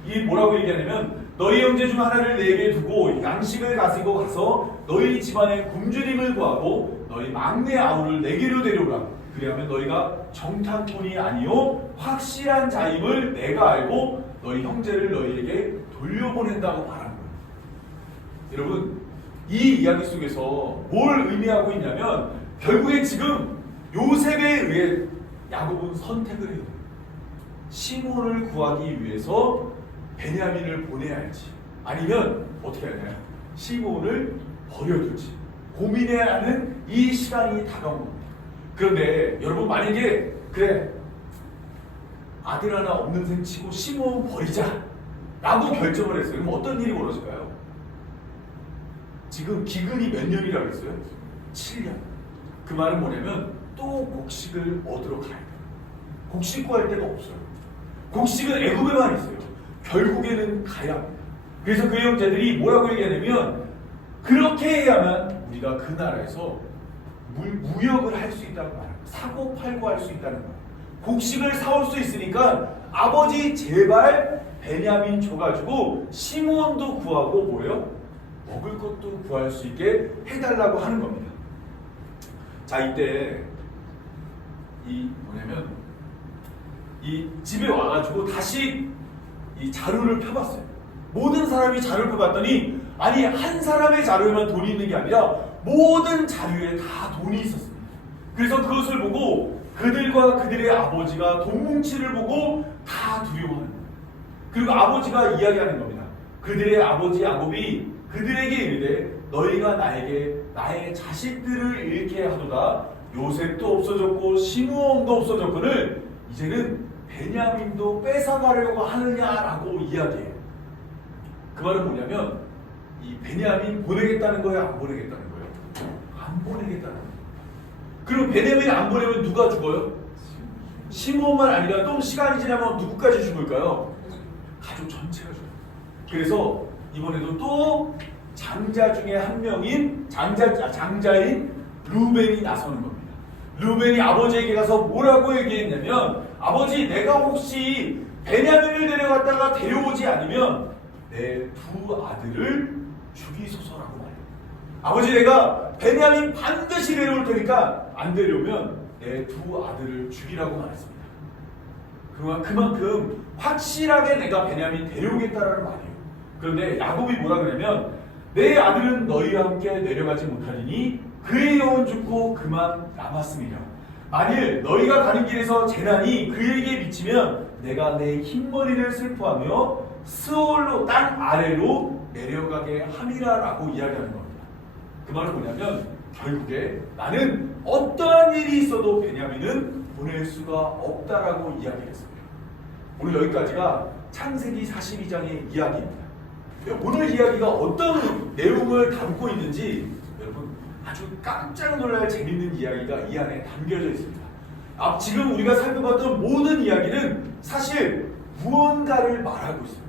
이 뭐라고 얘기하냐면, 너희 형제 중 하나를 내게 두고 양식을 가지고 가서 너희 집안의 굶주림을 구하고 너희 막내 아우를 내게로 데려오라. 그리하면 너희가 정탐꾼이 아니요 확실한 자임을 내가 알고 너희 형제를 너희에게 돌려보낸다고 말하는 거예요. 여러분, 이 이야기 속에서 뭘 의미하고 있냐면, 결국에 지금 요셉에 의해 야곱은 선택을 해요. 시몬을 구하기 위해서 베냐민을 보내야 할지, 아니면 어떻게 하냐, 시몬을 버려둘지 고민해야 하는 이 시간이 다가온 겁니다. 그런데 여러분, 만약에 그래 아들 하나 없는 셈 치고 시몬 버리자 라고 결정을 했어요. 그럼 어떤 일이 벌어질까요? 지금 기근이 몇 년이라고 했어요? 7년. 그 말은 뭐냐면 또 곡식을 얻으러 가야 돼요. 곡식 구할 데가 없어요. 곡식은 애굽에만 있어요. 결국에는 가야 합니다. 그래서 그 형제들이 뭐라고 얘기하냐면, 그렇게 해야만 우리가 그 나라에서 무역을 할 수 있다는 거예요. 사고 팔고 할 수 있다는 거예요. 곡식을 사올 수 있으니까 아버지 제발 베냐민 줘가지고 시몬도 구하고 뭐예요? 먹을 것도 구할 수 있게 해달라고 하는 겁니다. 자, 이때 이 뭐냐면 이 집에 와가지고 다시 이 자료를 펴봤어요. 모든 사람이 자료를 펴봤더니 아니 한 사람의 자료에만 돈이 있는 게 아니라 모든 자료에 다 돈이 있었습니다. 그래서 그것을 보고 그들과 그들의 아버지가 돈 뭉치를 보고 다 두려워하는 거예요. 그리고 아버지가 이야기하는 겁니다. 그들의 아버지 야곱이 그들에게 이르되 너희가 나에게 나의 자식들을 잃게 하도다. 요셉도 없어졌고 시므온도 없어졌거늘 이제는 베냐민도 뺏어가려고 하느냐라고 이야기해요. 그 말은 뭐냐면 이 베냐민 보내겠다는 거예요? 안 보내겠다는 거예요? 안 보내겠다는 거예요. 그리고 베냐민 안 보내면 누가 죽어요? 시므온만 아니라 좀 시간이 지나면 누구까지 죽을까요? 가족 전체가 죽어요. 그래서 이번에도 또 장자 중에 한 명인 장자인 루벤이 나서는 겁니다. 루벤이 아버지에게 가서 뭐라고 얘기했냐면 아버지 내가 혹시 베냐민을 데려갔다가 데려오지 않으면 내 두 아들을 죽이소서라고 말해요. 아버지 내가 베냐민 반드시 데려올 테니까 안 데려오면 내 두 아들을 죽이라고 말했습니다. 그만큼 확실하게 내가 베냐민 데려오겠다라는 말이에요. 그런데 야곱이 뭐라 그러냐면 내 아들은 너희와 함께 내려가지 못하리니 그의 영혼 죽고 그만 남았음이라. 만일 너희가 가는 길에서 재난이 그에게 미치면 내가 내 흰머리를 슬퍼하며 스올로 땅 아래로 내려가게 함이라라고 이야기하는 겁니다. 그 말은 뭐냐면 결국에 나는 어떠한 일이 있어도 베냐민은 보낼 수가 없다라고 이야기했습니다. 오늘 여기까지가 창세기 42장의 이야기입니다. 오늘 이야기가 어떤 내용을 담고 있는지 여러분 아주 깜짝 놀랄 재밌는 이야기가 이 안에 담겨져 있습니다. 지금 우리가 살펴봤던 모든 이야기는 사실 무언가를 말하고 있어요.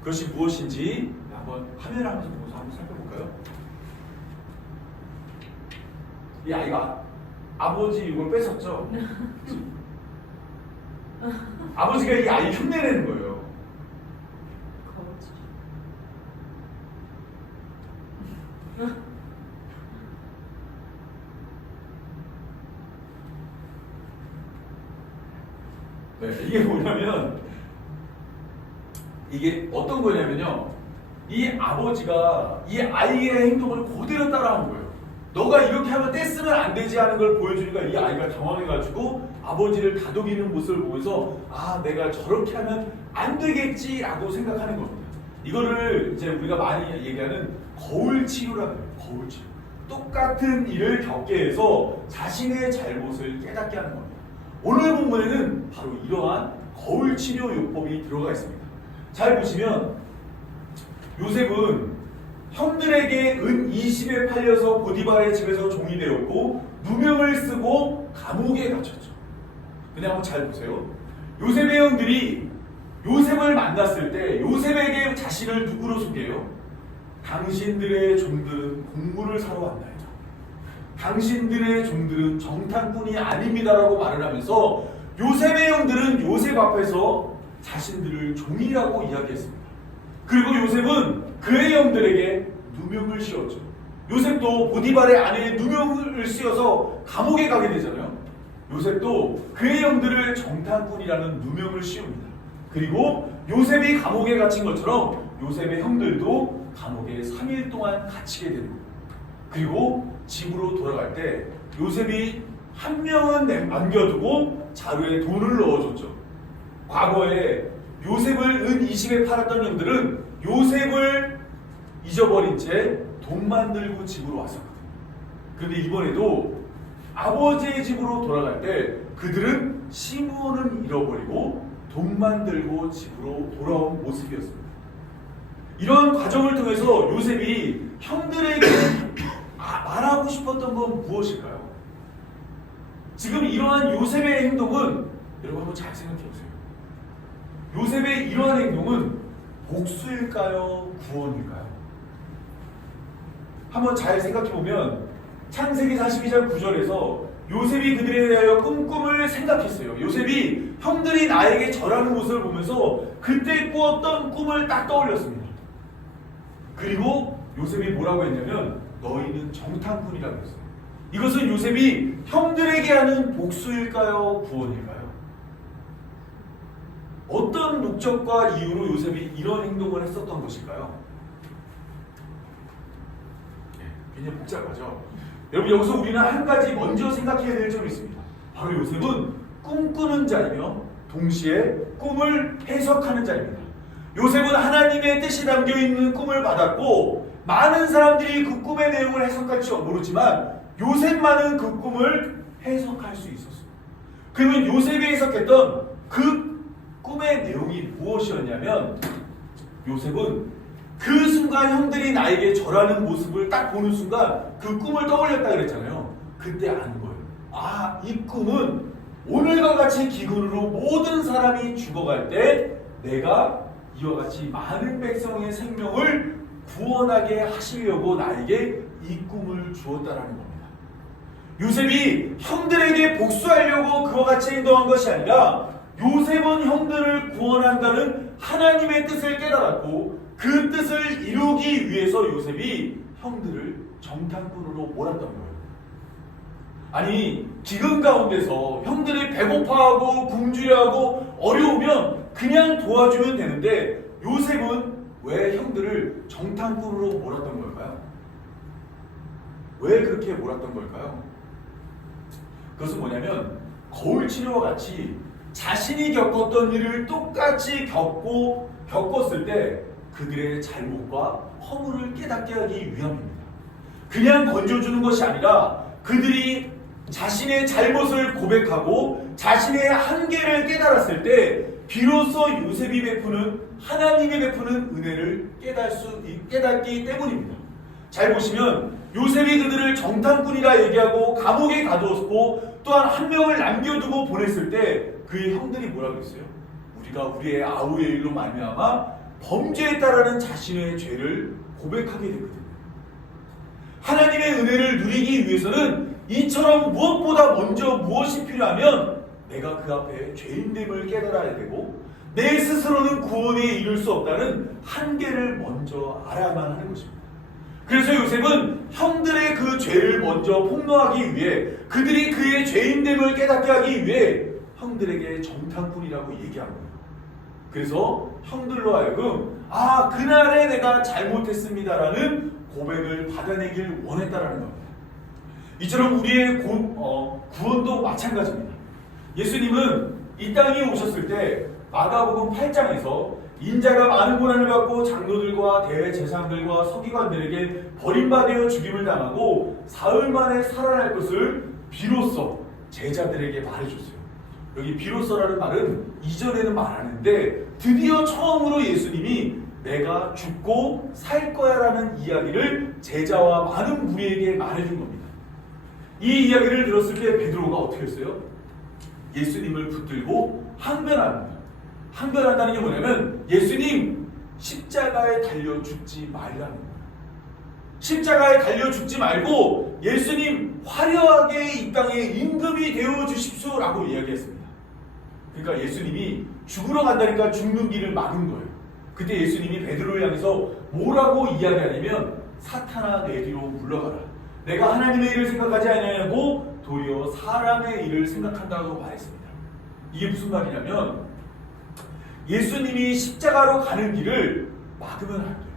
그것이 무엇인지 한번 카메라 한번 보면서 한번 살펴볼까요? 이 아이가 아버지 이걸 뺏었죠? 아버지가 이 아이 흉내내는 거예요. 네, 이게 뭐냐면 이게 어떤 거냐면요. 이 아버지가 이 아이의 행동을 그대로 따라하는 거예요. 너가 이렇게 하면 떼쓰면 안 되지 하는 걸 보여주니까 이 아이가 당황해가지고 아버지를 다독이는 모습을 보면서 아 내가 저렇게 하면 안 되겠지라고 생각하는 겁니다. 이거를 이제 우리가 많이 얘기하는 거울 치료라고 해요. 거울 치료. 똑같은 일을 겪게 해서 자신의 잘못을 깨닫게 하는 겁니다. 오늘 본문에는 바로 이러한 거울 치료 요법이 들어가 있습니다. 잘 보시면 요셉은 형들에게 은 20에 팔려서 보디발의 집에서 종이 되었고 누명을 쓰고 감옥에 갇혔죠. 근데 한번 잘 보세요. 요셉의 형들이 요셉을 만났을 때 요셉에게 자신을 누구로 소개해요? 당신들의 종들은 곡물을 사러 왔나이다. 당신들의 종들은 정탐꾼이 아닙니다라고 말을 하면서 요셉의 형들은 요셉 앞에서 자신들을 종이라고 이야기했습니다. 그리고 요셉은 그의 형들에게 누명을 씌웠죠. 요셉도 보디발의 아내에 누명을 씌워서 감옥에 가게 되잖아요. 요셉도 그의 형들을 정탐꾼이라는 누명을 씌웁니다. 그리고 요셉이 감옥에 갇힌 것처럼 요셉의 형들도 감옥에 3일 동안 갇히게 됩니다. 그리고 집으로 돌아갈 때 요셉이 한 명은 남겨두고 자루에 돈을 넣어줬죠. 과거에 요셉을 은 20에 팔았던 형들은 요셉을 잊어버린 채 돈만 들고 집으로 왔었거든요. 그런데 이번에도 아버지의 집으로 돌아갈 때 그들은 시므온은 잃어버리고 돈만 들고 집으로 돌아온 모습이었습니다. 이런 과정을 통해서 요셉이 형들에게 말하고 싶었던 건 무엇일까요? 지금 이러한 요셉의 행동은 여러분 한번 잘 생각해 보세요. 요셉의 이러한 행동은 복수일까요? 구원일까요? 한번 잘 생각해 보면 창세기 42장 9절에서 요셉이 그들에 대하여 꿈을 생각했어요. 요셉이 형들이 나에게 절하는 모습을 보면서 그때 꾸었던 꿈을 딱 떠올렸습니다. 그리고 요셉이 뭐라고 했냐면 너희는 정탐꾼이라고 했어요. 이것은 요셉이 형들에게 하는 복수일까요? 구원일까요? 어떤 목적과 이유로 요셉이 이런 행동을 했었던 것일까요? 굉장히 복잡하죠. 여러분, 여기서 우리는 한 가지 먼저 생각해야 될 점이 있습니다. 바로 요셉은 꿈꾸는 자이며 동시에 꿈을 해석하는 자입니다. 요셉은 하나님의 뜻이 담겨있는 꿈을 받았고 많은 사람들이 그 꿈의 내용을 해석할지 모르지만 요셉만은 그 꿈을 해석할 수 있었습니다. 그러면 요셉이 해석했던 그 꿈의 내용이 무엇이었냐면, 요셉은 그 순간 형들이 나에게 절하는 모습을 딱 보는 순간 그 꿈을 떠올렸다 그랬잖아요. 그때 아는 거예요. 아, 이 꿈은 오늘과 같이 기근으로 모든 사람이 죽어갈 때 내가 이와 같이 많은 백성의 생명을 구원하게 하시려고 나에게 이 꿈을 주었다라는 겁니다. 요셉이 형들에게 복수하려고 그와 같이 행동한 것이 아니라 요셉은 형들을 구원한다는 하나님의 뜻을 깨달았고 그 뜻을 이루기 위해서 요셉이 형들을 정탐꾼으로 몰았던 거예요. 아니, 기근 가운데서 형들이 배고파하고 굶주려하고 어려우면 그냥 도와주면 되는데 요셉은 왜 형들을 정탐꾼으로 몰았던 걸까요? 왜 그렇게 몰았던 걸까요? 그것은 뭐냐면 거울 치료와 같이 자신이 겪었던 일을 똑같이 겪었을 때 그들의 잘못과 허물을 깨닫게 하기 위함입니다. 그냥 건져주는 것이 아니라 그들이 자신의 잘못을 고백하고 자신의 한계를 깨달았을 때 비로소 요셉이 베푸는 하나님이 베푸는 은혜를 깨닫기 때문입니다. 잘 보시면 요셉이 그들을 정탐꾼이라 얘기하고 감옥에 가두었고 또한 한 명을 남겨두고 보냈을 때 그의 형들이 뭐라고 했어요? 우리가 우리의 아우의 일로 말미암아 범죄했다라는 자신의 죄를 고백하게 됐거든요. 하나님의 은혜를 누리기 위해서는 이처럼 무엇보다 먼저 무엇이 필요하면 내가 그 앞에 죄인됨을 깨달아야 되고 내 스스로는 구원에 이를 수 없다는 한계를 먼저 알아야만 하는 것입니다. 그래서 요셉은 형들의 그 죄를 먼저 폭로하기 위해 그들이 그의 죄인됨을 깨닫게 하기 위해 형들에게 정탐꾼이라고 얘기한 거예요. 그래서 형들로 하여금 아, 그날에 내가 잘못했습니다라는 고백을 받아내길 원했다라는 겁니다. 이처럼 우리의 구원도 마찬가지입니다. 예수님은 이 땅에 오셨을 때 마가복음 8장에서 인자가 많은 고난을 받고 장로들과 대제사장들과 서기관들에게 버림받아 죽임을 당하고 사흘 만에 살아날 것을 비로소 제자들에게 말해줬어요. 여기 비로소라는 말은 이전에는 말하는데 드디어 처음으로 예수님이 내가 죽고 살 거야 라는 이야기를 제자와 많은 무리에게 말해준 겁니다. 이 이야기를 들었을 때 베드로가 어떻게 했어요? 예수님을 붙들고 항변합니다. 항변한다는 게 뭐냐면 예수님 십자가에 달려 죽지 말라는 거예요. 십자가에 달려 죽지 말고 예수님 화려하게 이 땅에 임금이 되어 주십시오 라고 이야기했습니다. 그러니까 예수님이 죽으러 간다니까 죽는 길을 막은 거예요. 그때 예수님이 베드로를 향해서 뭐라고 이야기하냐면 사탄아 내 뒤로 물러가라. 내가 하나님의 일을 생각하지 아니하고 도리어 사람의 일을 생각한다고 말했습니다. 이게 무슨 말이냐면 예수님이 십자가로 가는 길을 막으면 안 돼요.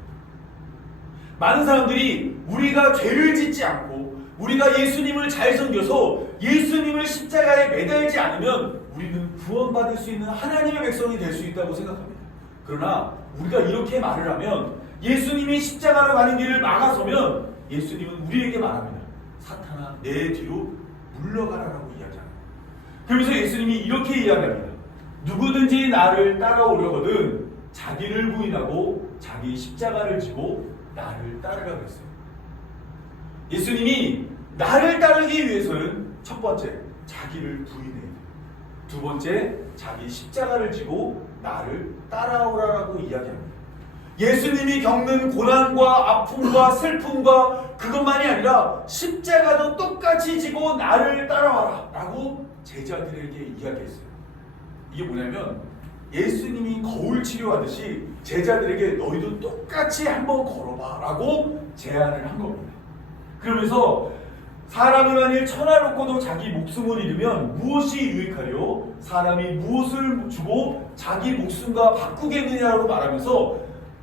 많은 사람들이 우리가 죄를 짓지 않고 우리가 예수님을 잘 섬겨서 예수님을 십자가에 매달지 않으면 우리는 구원받을 수 있는 하나님의 백성이 될 수 있다고 생각합니다. 그러나 우리가 이렇게 말을 하면 예수님이 십자가로 가는 길을 막아서면 예수님은 우리에게 말합니다. 사탄아 내 뒤로 물러가라라고 이야기합니다. 그러면서 예수님이 이렇게 이야기합니다. 누구든지 나를 따라오려거든 자기를 부인하고 자기 십자가를 지고 나를 따르라고 했어요. 예수님이 나를 따르기 위해서는 첫 번째 자기를 부인해야 돼요. 두 번째 자기 십자가를 지고 나를 따라오라라고 이야기합니다. 예수님이 겪는 고난과 아픔과 슬픔과 그것만이 아니라 십자가도 똑같이 지고 나를 따라와라 라고 제자들에게 이야기했어요. 이게 뭐냐면 예수님이 거울 치료하듯이 제자들에게 너희도 똑같이 한번 걸어봐 라고 제안을 한 겁니다. 그러면서 사람이 만일 천하롭고도 자기 목숨을 잃으면 무엇이 유익하리요? 사람이 무엇을 주고 자기 목숨과 바꾸겠느냐고 말하면서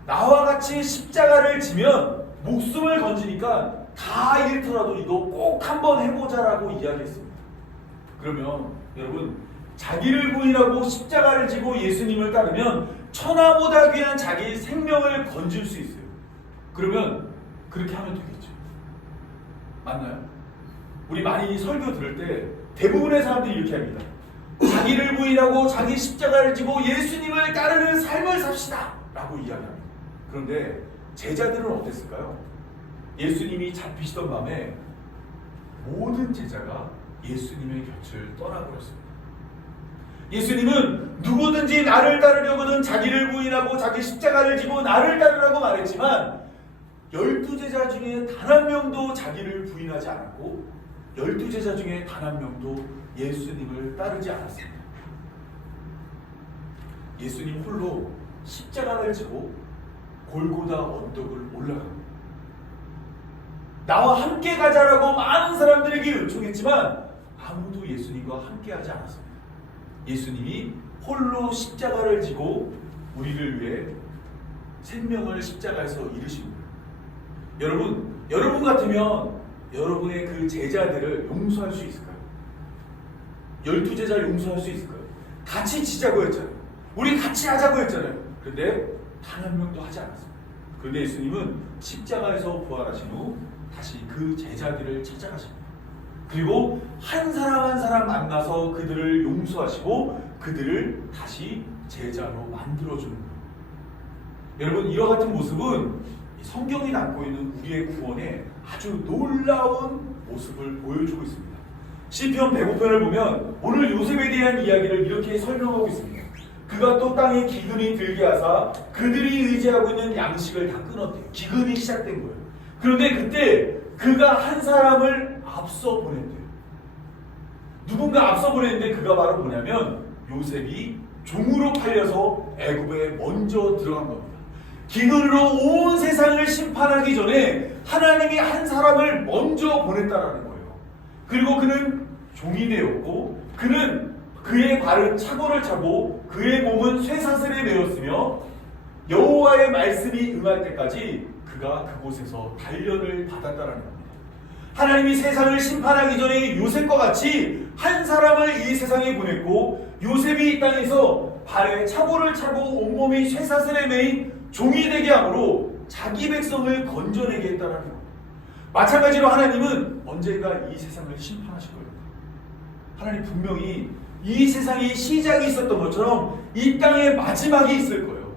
나와 같이 십자가를 지면 목숨을 건지니까 다 잃더라도 이거 꼭 한번 해보자라고 이야기했습니다. 그러면 여러분, 자기를 부인하고 십자가를 지고 예수님을 따르면 천하보다 귀한 자기 생명을 건질 수 있어요. 그러면 그렇게 하면 되겠죠. 맞나요? 우리 많이 설교 들을 때 대부분의 사람들이 이렇게 합니다. 자기를 부인하고 자기 십자가를 지고 예수님을 따르는 삶을 삽시다 라고 이야기합니다. 그런데 제자들은 어땠을까요? 예수님이 잡히시던 밤에 모든 제자가 예수님의 곁을 떠나버렸습니다. 예수님은 누구든지 나를 따르려거든 자기를 부인하고 자기 십자가를 지고 나를 따르라고 말했지만 12제자 중에 단 한 명도 자기를 부인하지 않았고 12제자 중에 단 한 명도 예수님을 따르지 않았습니다. 예수님 홀로 십자가를 지고 골고다 언덕을 올라갑니다. 나와 함께 가자라고 많은 사람들에게 요청했지만 아무도 예수님과 함께 하지 않았습니다. 예수님이 홀로 십자가를 지고 우리를 위해 생명을 십자가에서 잃으신 거예요. 여러분 같으면 여러분의 그 제자들을 용서할 수 있을까요? 12제자를 용서할 수 있을까요? 같이 지자고 했잖아요. 우리 같이 하자고 했잖아요. 그런데 단 한 명도 하지 않았습니다. 그런데 예수님은 십자가에서 부활하신 후 다시 그 제자들을 찾아가십니다. 그리고 한 사람 한 사람 만나서 그들을 용서하시고 그들을 다시 제자로 만들어주는 거예요. 여러분, 이와 같은 모습은 성경이 담고 있는 우리의 구원의 아주 놀라운 모습을 보여주고 있습니다. 시편 105편을 보면 오늘 요셉에 대한 이야기를 이렇게 설명하고 있습니다. 그가 또 땅에 기근이 들게 하사 그들이 의지하고 있는 양식을 다 끊었대요. 기근이 시작된 거예요. 그런데 그때 그가 한 사람을 앞서 보냈대요. 누군가 앞서 보냈는데 그가 바로 뭐냐면 요셉이 종으로 팔려서 애굽에 먼저 들어간 겁니다. 기근으로 온 세상을 심판하기 전에 하나님이 한 사람을 먼저 보냈다라는 거예요. 그리고 그는 종이 되었고 그는 그의 발은 차고를 차고 그의 몸은 쇠사슬에 매였으며 여호와의 말씀이 응할 때까지 그가 그곳에서 단련을 받았다라는 겁니다. 하나님이 세상을 심판하기 전에 요셉과 같이 한 사람을 이 세상에 보냈고 요셉이 이 땅에서 발에 차고를 차고 온몸이 쇠사슬에 매인 종이 되게 함으로 자기 백성을 건져내게 했다는 겁니다. 마찬가지로 하나님은 언젠가 이 세상을 심판하실 겁니다. 하나님 분명히 이 세상에 시작이 있었던 것처럼 이 땅에 마지막이 있을 거예요.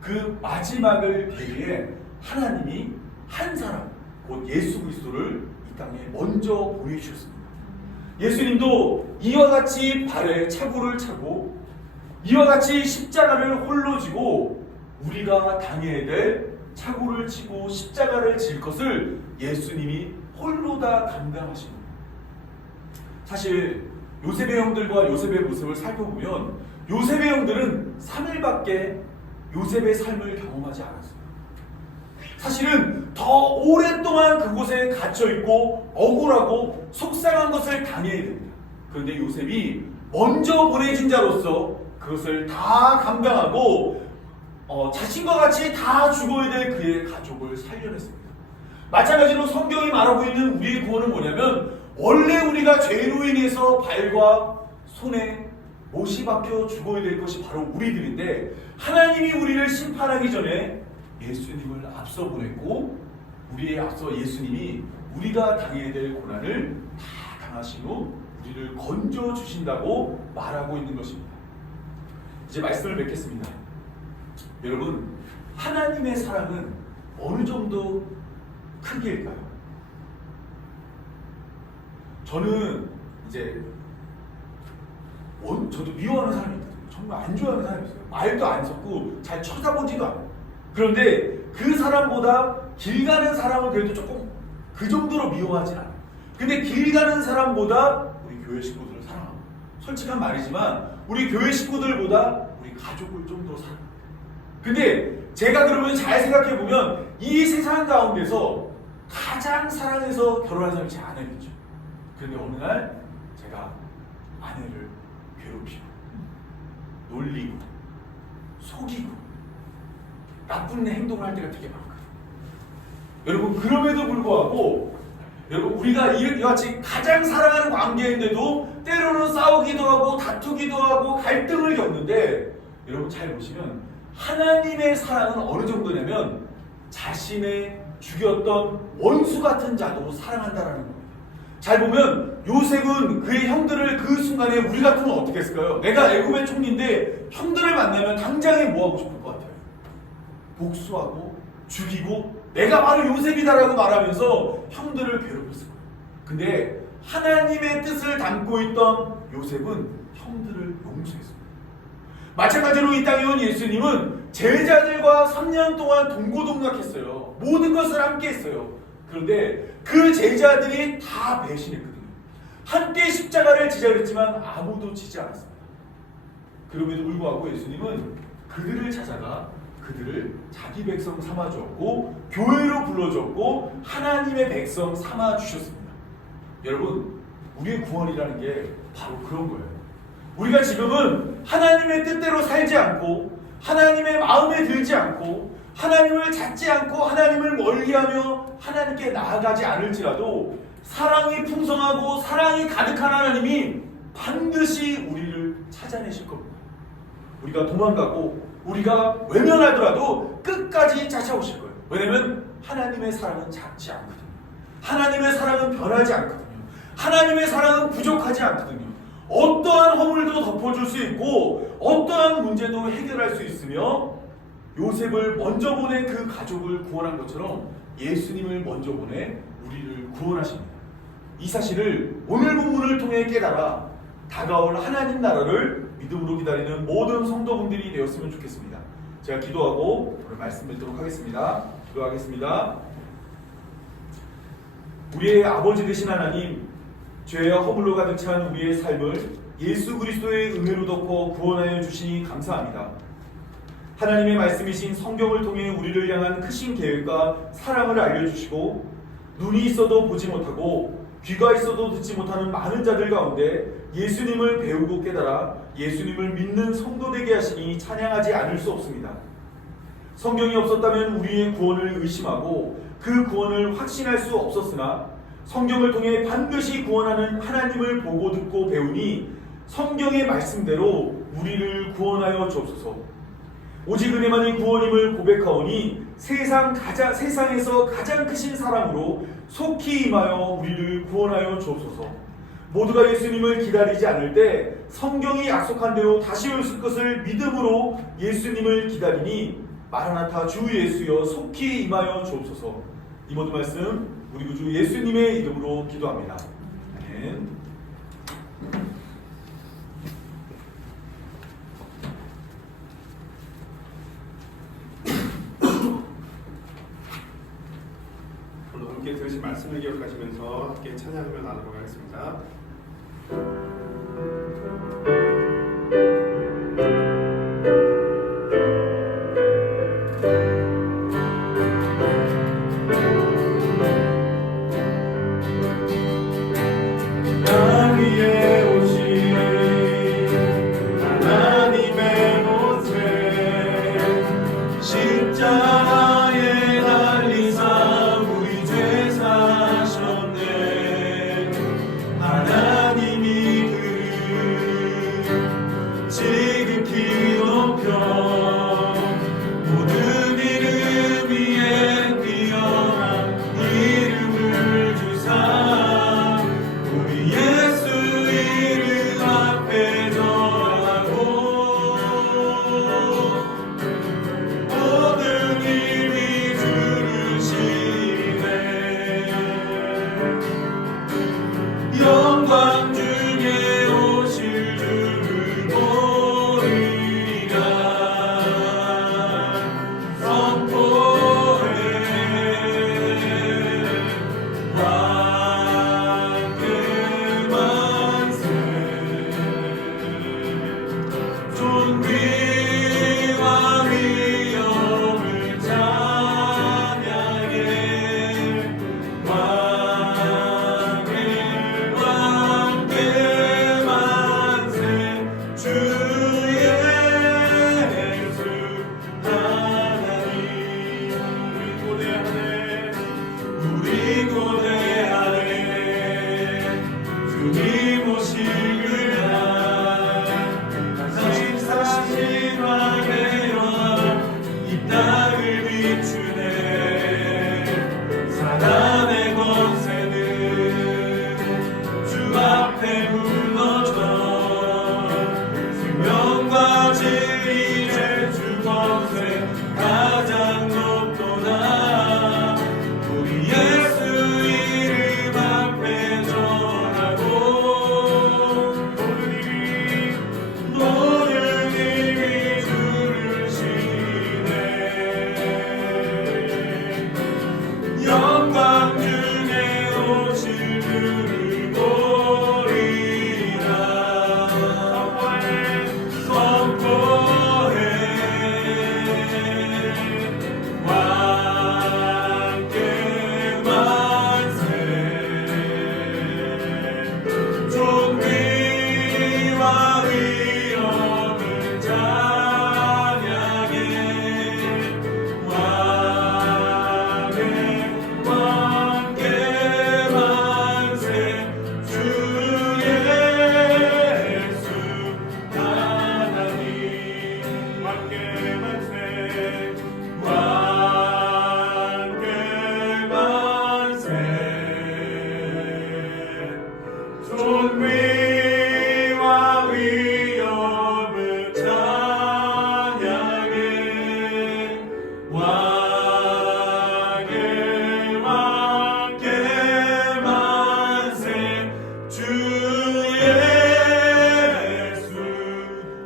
그 마지막을 대비해 하나님이 한 사람, 곧 예수 그리스도를 이 땅에 먼저 보내주셨습니다. 예수님도 이와 같이 발에 차고를 차고 이와 같이 십자가를 홀로 지고 우리가 당해야 될 차고를 치고 십자가를 질 것을 예수님이 홀로 다 감당하십니다. 사실 요셉의 형들과 요셉의 모습을 살펴보면 요셉의 형들은 3일밖에 요셉의 삶을 경험하지 않았어요. 사실은 더 오랫동안 그곳에 갇혀있고 억울하고 속상한 것을 당해야 됩니다. 그런데 요셉이 먼저 보내진 자로서 그것을 다 감당하고 자신과 같이 다 죽어야 될 그의 가족을 살려냈습니다. 마찬가지로 성경이 말하고 있는 우리의 구원은 뭐냐면 원래 우리가 죄로 인해서 발과 손에 못이 박혀 죽어야 될 것이 바로 우리들인데 하나님이 우리를 심판하기 전에 예수님을 앞서 보냈고 우리의 앞서 예수님이 우리가 당해야 될 고난을 다 당하신 후 우리를 건져 주신다고 말하고 있는 것입니다. 이제 말씀을 맺겠습니다. 여러분, 하나님의 사랑은 어느 정도 크기일까요? 저는 이제 저도 미워하는 사람이 있거든요. 정말 안 좋아하는 사람이 있어요. 말도 안 섞고 잘 쳐다보지도 않아요. 그런데 그 사람보다 길 가는 사람은 그래도 조금 그 정도로 미워하진 않아요. 근데 길 가는 사람보다 우리 교회 식구들을 사랑합니다. 솔직한 말이지만 우리 교회 식구들보다 우리 가족을 좀 더 사랑합니다. 근데 제가 그러면 잘 생각해보면 이 세상 가운데서 가장 사랑해서 결혼한 사람이 제 아내겠죠. 그런데 어느 날 제가 아내를 괴롭히고 놀리고 속이고 나쁜 행동을 할 때가 되게 많거든요. 여러분, 그럼에도 불구하고 여러분, 우리가 이와 같이 가장 사랑하는 관계인데도 때로는 싸우기도 하고 다투기도 하고 갈등을 겪는데, 여러분 잘 보시면 하나님의 사랑은 어느 정도냐면 자신의 죽였던 원수 같은 자도 사랑한다라는 겁니다. 잘 보면 요셉은 그의 형들을 그 순간에 우리 같으면 어떻게 했을까요? 내가 애굽의 총리인데 형들을 만나면 당장에 뭐 하고 싶을 것 같아요? 복수하고 죽이고 내가 바로 요셉이다라고 말하면서 형들을 괴롭혔을 거예요. 근데 하나님의 뜻을 담고 있던 요셉은 형들을 용서했습니다. 마찬가지로 이 땅에 온 예수님은 제자들과 3년 동안 동고동락했어요. 모든 것을 함께 했어요. 그런데 그 제자들이 다 배신했거든요. 함께 십자가를 지자 그랬지만 아무도 지지 않았습니다. 그럼에도 불구하고 예수님은 그들을 찾아가 그들을 자기 백성 삼아 주었고 교회로 불러 주었고 하나님의 백성 삼아 주셨습니다. 여러분, 우리의 구원이라는 게 바로 그런 거예요. 우리가 지금은 하나님의 뜻대로 살지 않고 하나님의 마음에 들지 않고 하나님을 찾지 않고 하나님을 멀리하며 하나님께 나아가지 않을지라도 사랑이 풍성하고 사랑이 가득한 하나님이 반드시 우리를 찾아내실 겁니다. 우리가 도망가고 우리가 외면하더라도 끝까지 찾아오실 거예요. 왜냐하면 하나님의 사랑은 작지 않거든요. 하나님의 사랑은 변하지 않거든요. 하나님의 사랑은 부족하지 않거든요. 어떠한 허물도 덮어줄 수 있고 어떠한 문제도 해결할 수 있으며 요셉을 먼저 보낸 그 가족을 구원한 것처럼 예수님을 먼저 보내 우리를 구원하십니다. 이 사실을 오늘 본문을 통해 깨달아 다가올 하나님 나라를 믿음으로 기다리는 모든 성도분들이 되었으면 좋겠습니다. 제가 기도하고 오늘 말씀 듣도록 하겠습니다. 기도하겠습니다. 우리의 아버지 되신 하나님, 죄와 허물로 가득 찬 우리의 삶을 예수 그리스도의 은혜로 덮어 구원하여 주시니 감사합니다. 하나님의 말씀이신 성경을 통해 우리를 향한 크신 계획과 사랑을 알려주시고 눈이 있어도 보지 못하고 귀가 있어도 듣지 못하는 많은 자들 가운데 예수님을 배우고 깨달아 예수님을 믿는 성도 되게 하시니 찬양하지 않을 수 없습니다. 성경이 없었다면 우리의 구원을 의심하고 그 구원을 확신할 수 없었으나 성경을 통해 반드시 구원하는 하나님을 보고 듣고 배우니 성경의 말씀대로 우리를 구원하여 주옵소서. 오직 은혜만이 구원임을 고백하오니 세상에서 가장 크신 사랑으로 속히 임하여 우리를 구원하여 주옵소서. 모두가 예수님을 기다리지 않을 때 성경이 약속한 대로 다시 오실 것을 믿음으로 예수님을 기다리니 마라나타 주 예수여 속히 임하여 주옵소서. 이 모든 말씀 우리 구주 예수님의 이름으로 기도합니다. 아멘. 오늘 함께 들으신 말씀을 기억하시면서 함께 찬양하며 나누도록 하겠습니다. 하나님이 그 주님 오시는 날 다시 사신하게 이 땅을 비추네. 사단의 권세는 주 앞에 무너져 생명과 진리의 주 권세 가장 높도다. 우리 예수 이름 앞에 전하고 모든 힘이 주를 시네. 영광 중에 오실 그를 보리라. 선포해 왕께 만세. 존귀와 위엄을 찬양해. 왕께 만세. 주 예수 하나님 왕께 만세. 왕께 만세. 존귀와 위엄을 찬양해. 왕께 만세. 주 예수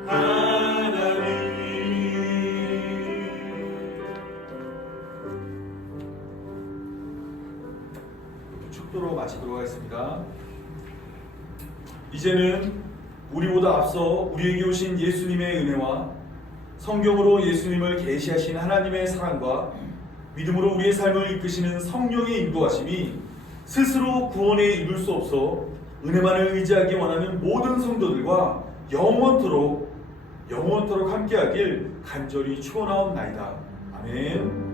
하나님. 축도로 마치도록 하겠습니다. 이제는 우리보다 앞서 우리에게 오신 예수님의 은혜와 성경으로 예수님을 계시하신 하나님의 사랑과 믿음으로 우리의 삶을 이끄시는 성령의 인도하심이 스스로 구원에 이룰 수 없어 은혜만을 의지하기 원하는 모든 성도들과 영원토록 함께하길 간절히 축원하옵나이다. 아멘.